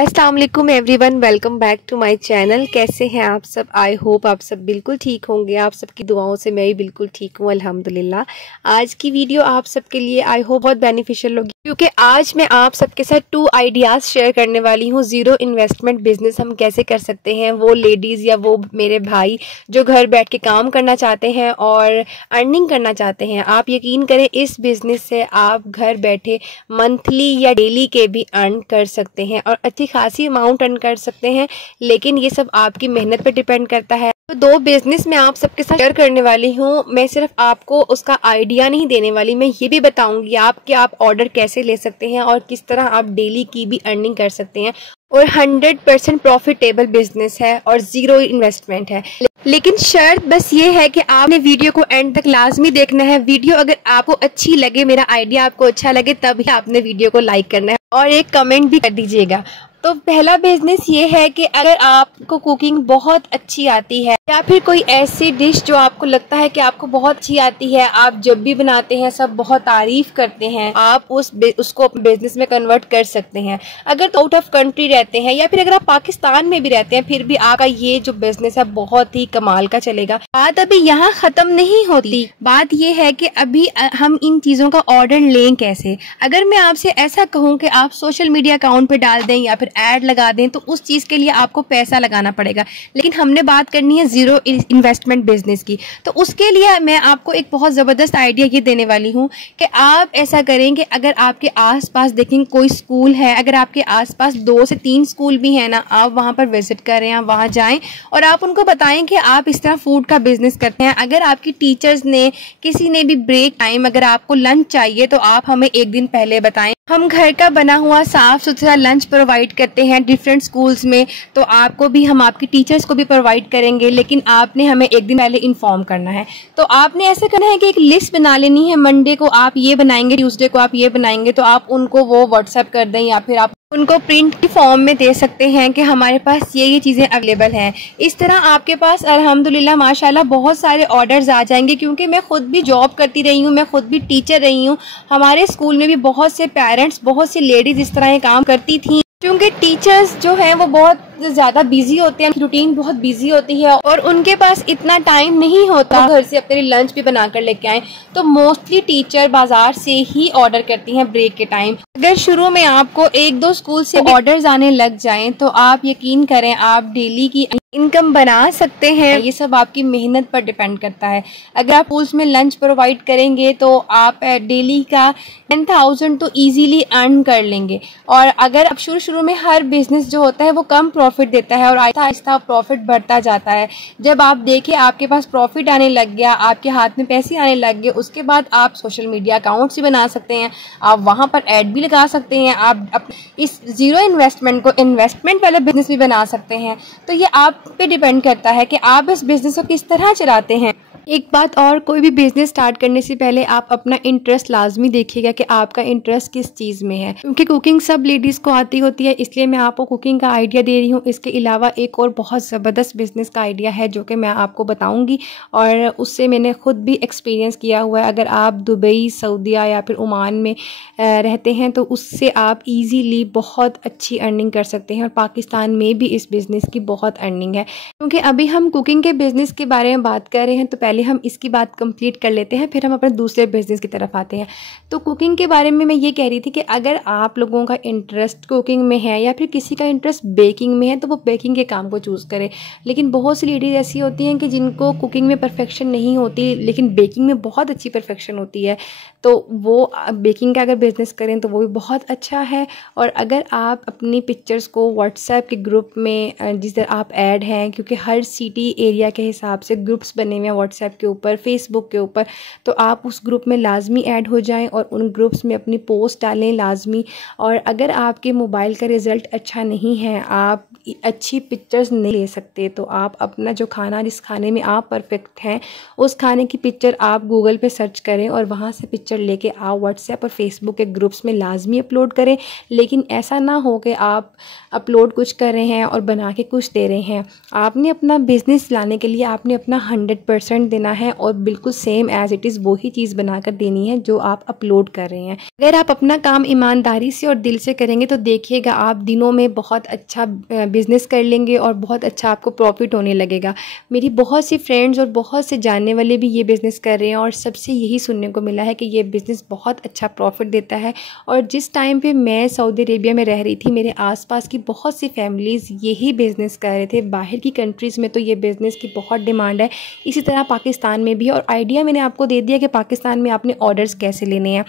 अस्सलाम वालेकुम everyone, welcome back to my channel. कैसे हैं आप सब? आई होप आप सब बिल्कुल ठीक होंगे। आप सबकी दुआओं से मैं भी बिल्कुल ठीक हूँ अल्हम्दुलिल्लाह। आज की वीडियो आप सबके लिए आई होप बहुत बेनिफिशियल होगी, क्योंकि आज मैं आप सबके साथ 2 आइडियाज़ शेयर करने वाली हूँ। ज़ीरो इन्वेस्टमेंट बिजनेस हम कैसे कर सकते हैं, वो लेडीज़ या वो मेरे भाई जो घर बैठ के काम करना चाहते हैं और अर्निंग करना चाहते हैं। आप यकीन करें, इस बिज़नेस से आप घर बैठे मंथली या डेली के भी अर्न कर सकते हैं और अच्छी खासी अमाउंट अर्न कर सकते हैं। लेकिन ये सब आपकी मेहनत पर डिपेंड करता है। तो 2 बिजनेस मैं आप सबके साथ शेयर करने वाली हूँ। मैं सिर्फ आपको उसका आइडिया नहीं देने वाली, मैं ये भी बताऊंगी आप ऑर्डर कैसे ले सकते हैं और किस तरह आप डेली की भी अर्निंग कर सकते हैं। और 100% प्रॉफिटेबल बिजनेस है और ज़ीरो इन्वेस्टमेंट है। लेकिन शर्त बस ये है कि आपने वीडियो को एंड तक लाजमी देखना है। वीडियो अगर आपको अच्छी लगे, मेरा आइडिया आपको अच्छा लगे, तभी आपने वीडियो को लाइक करना है और एक कमेंट भी कर दीजिएगा। तो पहला बिजनेस ये है कि अगर आपको कुकिंग बहुत अच्छी आती है या फिर कोई ऐसी डिश जो आपको लगता है कि आपको बहुत अच्छी आती है, आप जब भी बनाते हैं सब बहुत तारीफ करते हैं, आप उसको अपने बिजनेस में कन्वर्ट कर सकते हैं। अगर तो आउट ऑफ कंट्री रहते हैं या फिर अगर आप पाकिस्तान में भी रहते हैं, फिर भी आपका ये जो बिजनेस है बहुत ही कमाल का चलेगा। बात अभी यहाँ खत्म नहीं होती। बात ये है कि अभी हम इन चीजों का ऑर्डर लें कैसे। अगर मैं आपसे ऐसा कहूँ कि आप सोशल मीडिया अकाउंट पे डाल दें या फिर ऐड लगा दें, तो उस चीज़ के लिए आपको पैसा लगाना पड़ेगा। लेकिन हमने बात करनी है ज़ीरो इन्वेस्टमेंट बिजनेस की। तो उसके लिए मैं आपको एक बहुत ज़बरदस्त आइडिया ये देने वाली हूँ कि आप ऐसा करें कि अगर आपके आसपास देखें कोई स्कूल है, अगर आपके आसपास 2 से 3 स्कूल भी हैं ना, आप वहाँ पर विजिट करें, आप वहाँ जाएं और आप उनको बताएं कि आप इस तरह फूड का बिजनेस करते हैं। अगर आपकी टीचर्स ने, किसी ने भी ब्रेक टाइम अगर आपको लंच चाहिए, तो आप हमें एक दिन पहले बताएं। हम घर का बना हुआ साफ सुथरा लंच प्रोवाइड करते हैं डिफरेंट स्कूल्स में, तो आपको भी, हम आपकी टीचर्स को भी प्रोवाइड करेंगे। लेकिन आपने हमें एक दिन पहले इन्फॉर्म करना है। तो आपने ऐसा करना है कि एक लिस्ट बना लेनी है। मंडे को आप ये बनाएंगे, ट्यूसडे को आप ये बनाएंगे, तो आप उनको वो व्हाट्सएप कर दें या फिर आप उनको प्रिंट की फॉर्म में दे सकते हैं कि हमारे पास ये चीज़ें अवेलेबल हैं। इस तरह आपके पास अल्हम्दुलिल्लाह माशाल्लाह बहुत सारे ऑर्डर्स आ जाएंगे। क्योंकि मैं खुद भी जॉब करती रही हूँ, मैं खुद भी टीचर रही हूँ। हमारे स्कूल में भी बहुत से पेरेंट्स, बहुत सी लेडीज़ इस तरह ये काम करती थी। क्योंकि टीचर्स जो हैं वो बहुत ज़्यादा बिजी होते हैं, रूटीन बहुत बिजी होती है और उनके पास इतना टाइम नहीं होता घर से अपने लंच भी बना कर लेके आएँ। तो मोस्टली टीचर बाजार से ही ऑर्डर करती हैं ब्रेक के टाइम। अगर शुरू में आपको 1-2 स्कूल से ऑर्डर्स आने लग जाएं, तो आप यकीन करें आप डेली की इनकम बना सकते हैं। ये सब आपकी मेहनत पर डिपेंड करता है। अगर आप स्कूल्स में लंच प्रोवाइड करेंगे तो आप डेली का 10,000 तो इजीली अर्न कर लेंगे। और अगर आप शुरू में, हर बिजनेस जो होता है वो कम प्रॉफिट देता है और आहिस्ता आहिस्ता प्रॉफिट बढ़ता जाता है। जब आप देखें आपके पास प्रॉफिट आने लग गया, आपके हाथ में पैसे आने लग गए, उसके बाद आप सोशल मीडिया अकाउंट्स भी बना सकते हैं, आप वहाँ पर ऐड भी लगा सकते हैं, आप इस ज़ीरो इन्वेस्टमेंट को इन्वेस्टमेंट वाला बिजनेस भी बना सकते हैं। तो ये आप पे डिपेंड करता है कि आप इस बिजनेस को किस तरह चलाते हैं। एक बात और, कोई भी बिजनेस स्टार्ट करने से पहले आप अपना इंटरेस्ट लाजमी देखिएगा कि आपका इंटरेस्ट किस चीज़ में है। क्योंकि कुकिंग सब लेडीज़ को आती होती है, इसलिए मैं आपको कुकिंग का आइडिया दे रही हूँ। इसके अलावा एक और बहुत ज़बरदस्त बिजनेस का आइडिया है जो कि मैं आपको बताऊँगी और उससे मैंने ख़ुद भी एक्सपीरियंस किया हुआ है। अगर आप दुबई, सऊदीया या फिर ओमान में रहते हैं तो उससे आप ईज़ीली बहुत अच्छी अर्निंग कर सकते हैं और पाकिस्तान में भी इस बिज़नेस की बहुत अर्निंग है। क्योंकि अभी हम कुकिंग के बिज़नेस के बारे में बात कर रहे हैं, तो पहले हम इसकी बात कंप्लीट कर लेते हैं, फिर हम अपने दूसरे बिजनेस की तरफ आते हैं। तो कुकिंग के बारे में मैं ये कह रही थी कि अगर आप लोगों का इंटरेस्ट कुकिंग में है या फिर किसी का इंटरेस्ट बेकिंग में है, तो वो बेकिंग के काम को चूज़ करें। लेकिन बहुत सी लेडीज़ ऐसी होती हैं कि जिनको कुकिंग में परफेक्शन नहीं होती, लेकिन बेकिंग में बहुत अच्छी परफेक्शन होती है, तो वो बेकिंग का अगर बिज़नेस करें तो वो भी बहुत अच्छा है। और अगर आप अपनी पिक्चर्स को व्हाट्सएप के ग्रुप में, जिस तरह आप ऐड हैं, क्योंकि हर सिटी एरिया के हिसाब से ग्रुप्स बने हुए हैं व्हाट्सएप के ऊपर, फेसबुक के ऊपर, तो आप उस ग्रुप में लाजमी ऐड हो जाएं और उन ग्रुप्स में अपनी पोस्ट डालें लाजमी। और अगर आपके मोबाइल का रिज़ल्ट अच्छा नहीं है, आप अच्छी पिक्चर्स नहीं ले सकते, तो आप अपना जो खाना, जिस खाने में आप परफेक्ट हैं, उस खाने की पिक्चर आप गूगल पे सर्च करें और वहाँ से पिक्चर लेके आप व्हाट्सएप और फेसबुक के ग्रुप्स में लाजमी अपलोड करें। लेकिन ऐसा ना हो कि आप अपलोड कुछ कर रहे हैं और बना के कुछ दे रहे हैं। आपने अपना बिज़नेस लाने के लिए आपने अपना 100% देना है और बिल्कुल सेम एज इट इज़ वही चीज़ बनाकर देनी है जो आप अपलोड कर रहे हैं। अगर आप अपना काम ईमानदारी से और दिल से करेंगे तो देखिएगा आप दिनों में बहुत अच्छा बिज़नेस कर लेंगे और बहुत अच्छा आपको प्रॉफिट होने लगेगा। मेरी बहुत सी फ्रेंड्स और बहुत से जानने वाले भी ये बिज़नेस कर रहे हैं और सबसे यही सुनने को मिला है कि ये बिज़नेस बहुत अच्छा प्रॉफिट देता है। और जिस टाइम पे मैं सऊदी अरेबिया में रह रही थी, मेरे आसपास की बहुत सी फैमिलीज़ यही बिज़नेस कर रहे थे। बाहर की कंट्रीज़ में तो ये बिज़नेस की बहुत डिमांड है, इसी तरह पाकिस्तान में भी। और आइडिया मैंने आपको दे दिया कि पाकिस्तान में आपने ऑर्डर्स कैसे लेने हैं।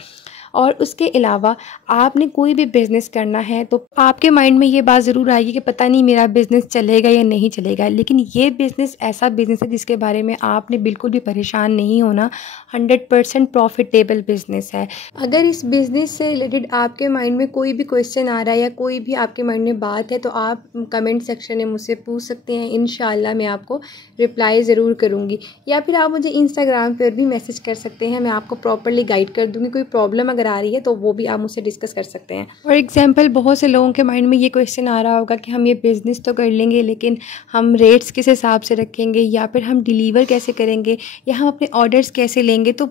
और उसके अलावा आपने कोई भी बिज़नेस करना है तो आपके माइंड में ये बात ज़रूर आएगी कि पता नहीं मेरा बिज़नेस चलेगा या नहीं चलेगा, लेकिन ये बिज़नेस ऐसा बिज़नेस है जिसके बारे में आपने बिल्कुल भी परेशान नहीं होना। 100% प्रॉफिटेबल बिज़नेस है। अगर इस बिज़नेस से रिलेटेड आपके माइंड में कोई भी क्वेश्चन आ रहा है या कोई भी आपके माइंड में बात है तो आप कमेंट सेक्शन में मुझसे पूछ सकते हैं। इंशाल्लाह मैं आपको रिप्लाई ज़रूर करूँगी, या फिर आप मुझे इंस्टाग्राम पर भी मैसेज कर सकते हैं, मैं आपको प्रॉपरली गाइड कर दूँगी। कोई प्रॉब्लम आ रही है तो वो भी आप मुझसे डिस्कस कर सकते हैं। फॉर एग्जांपल बहुत से लोगों के माइंड में ये क्वेश्चन आ रहा होगा कि हम ये बिज़नेस तो कर लेंगे लेकिन हम रेट्स किस हिसाब से रखेंगे, या फिर हम डिलीवर कैसे करेंगे, या हम अपने ऑर्डर्स कैसे लेंगे। तो